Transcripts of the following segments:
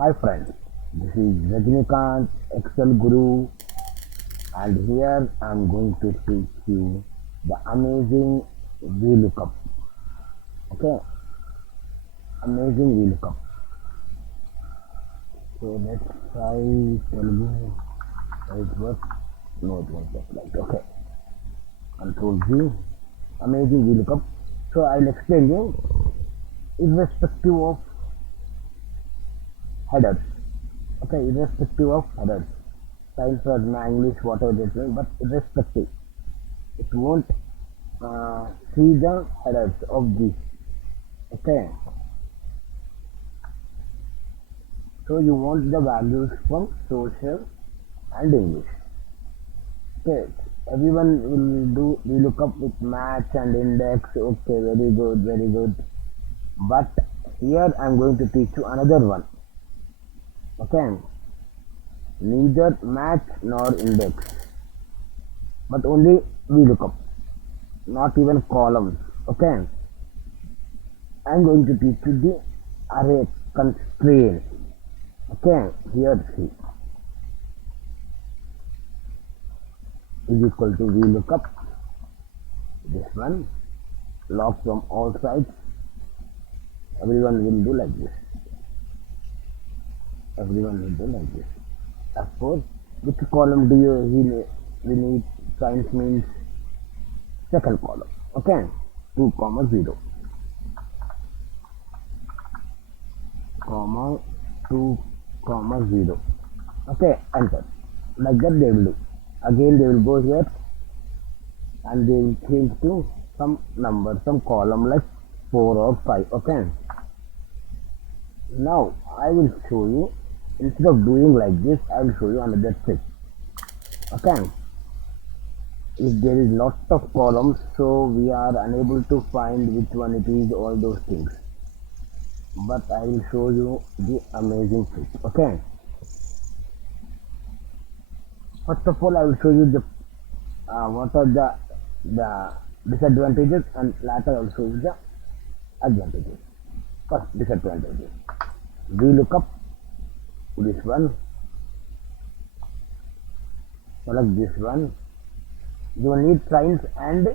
Hi friends, this is Rajnikant Excel Guru, and here I'm going to teach you the amazing Vlookup. Okay, amazing Vlookup. So let's try Telugu. It works. No, it won't work like okay. Control V. Amazing Vlookup. So I'll explain you irrespective of headers. Okay, irrespective of headers. Science or English, whatever it is, but irrespective. It won't see the headers of this. Okay, so you want the values from social and English. Okay, everyone will look up with match and index. Okay, very good, very good. But here I'm going to teach you another one. Okay, neither match nor index, but only VLOOKUP, not even columns. Okay, I'm going to teach you the array constraint. Okay, here see is equal to VLOOKUP. This one log from all sides. Everyone will do like this. Everyone will do like this. Of course, which column do you we need? Science means second column. Okay, 2 comma 0 comma 2 comma 0. Okay, enter. Like that they will do. Again they will go here and they will change to some number, some column like 4 or 5. Okay, now I will show you, instead of doing like this, I will show you another trick. Okay, if there is lot of columns, so we are unable to find which one it is, all those things, but I will show you the amazing trick. Okay, first of all I will show you the what are the disadvantages, and later I will show you the advantages. First, disadvantages. We look up this one, select this one. You need science and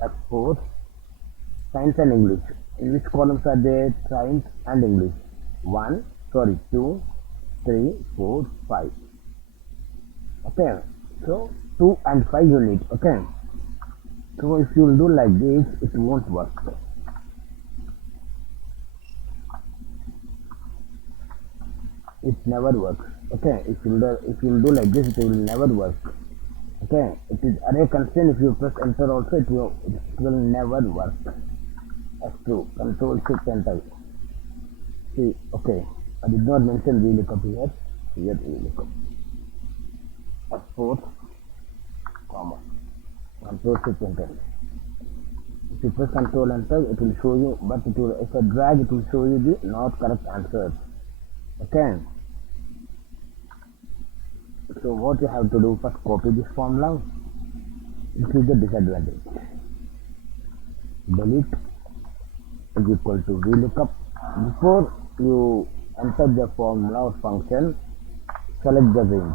F4, science and English. In which columns are there? Science and English. 2, 3, 4, 5. Okay, so 2 and 5 you need. Okay, so if you do like this, it won't work. It never works. Okay, if you do like this, it will never work. Okay, it is array constraint. If you press enter also, it will never work. F2, control shift enter. See, okay, I did not mention VLOOKUP here. Here VLOOKUP. F4, comma, control shift enter. If you press control enter, it will show you, but if I drag, it will show you the not correct answers. Okay, so what you have to do, first copy this formula. This is the disadvantage. Delete is equal to VLOOKUP. Before you enter the formula or function, select the range.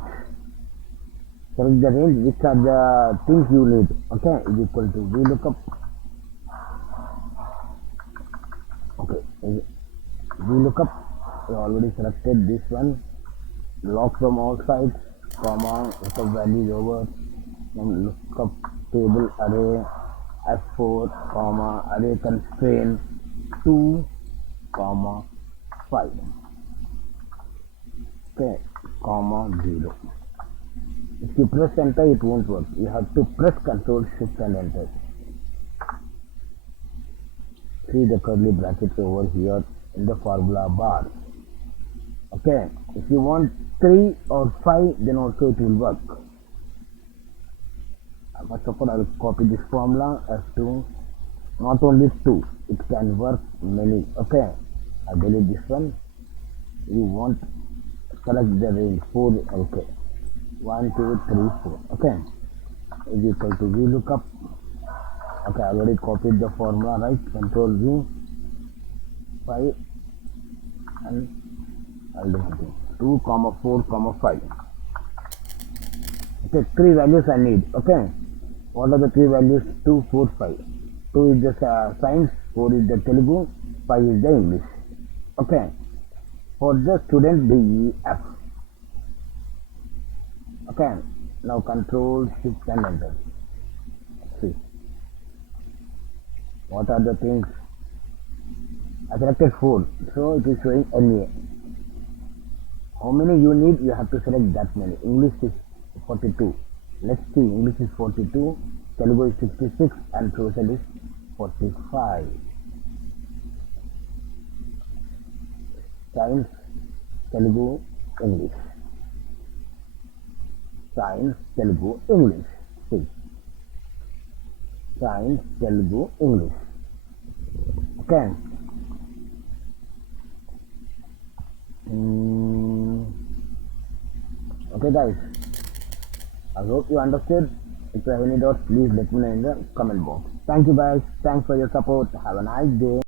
Select the range, which are the things you need. Okay, is equal to VLOOKUP. Okay, VLOOKUP, you already selected this one. Log from all sides, comma, lookup values over, then lookup table array, F4, comma, array constraint 2, comma 5. Okay, comma 0. If you press enter, it won't work. You have to press control shift and enter. See the curly brackets over here in the formula bar. Okay, if you want 3 or 5, then also it will work. First of all, I will copy this formula, F2, not only 2, it can work many. Okay, I delete this one. You want, select the range 4, okay, 1, 2, 3, 4, okay, is equal to VLOOKUP. Okay, I already copied the formula, right? Control V, 5 and I'll do something. 2, comma 4, comma 5. Okay, three values I need. Okay, what are the three values? 2, 4, 5. 2 is the science, 4 is the Telugu, 5 is the English. Okay, for the student DEF. Okay, now control shift and enter. See what are the things. I selected 4, so it is showing NA. How many you need? You have to select that many. English is 42. Let's see. English is 42. Telugu is 66 and social is 45. Science, Telugu, English. Science, Telugu, English. See. Science, Telugu, English. Okay. Okay guys, I hope you understood. If you have any doubts, please let me know in the comment box. Thank you guys. Thanks for your support. Have a nice day.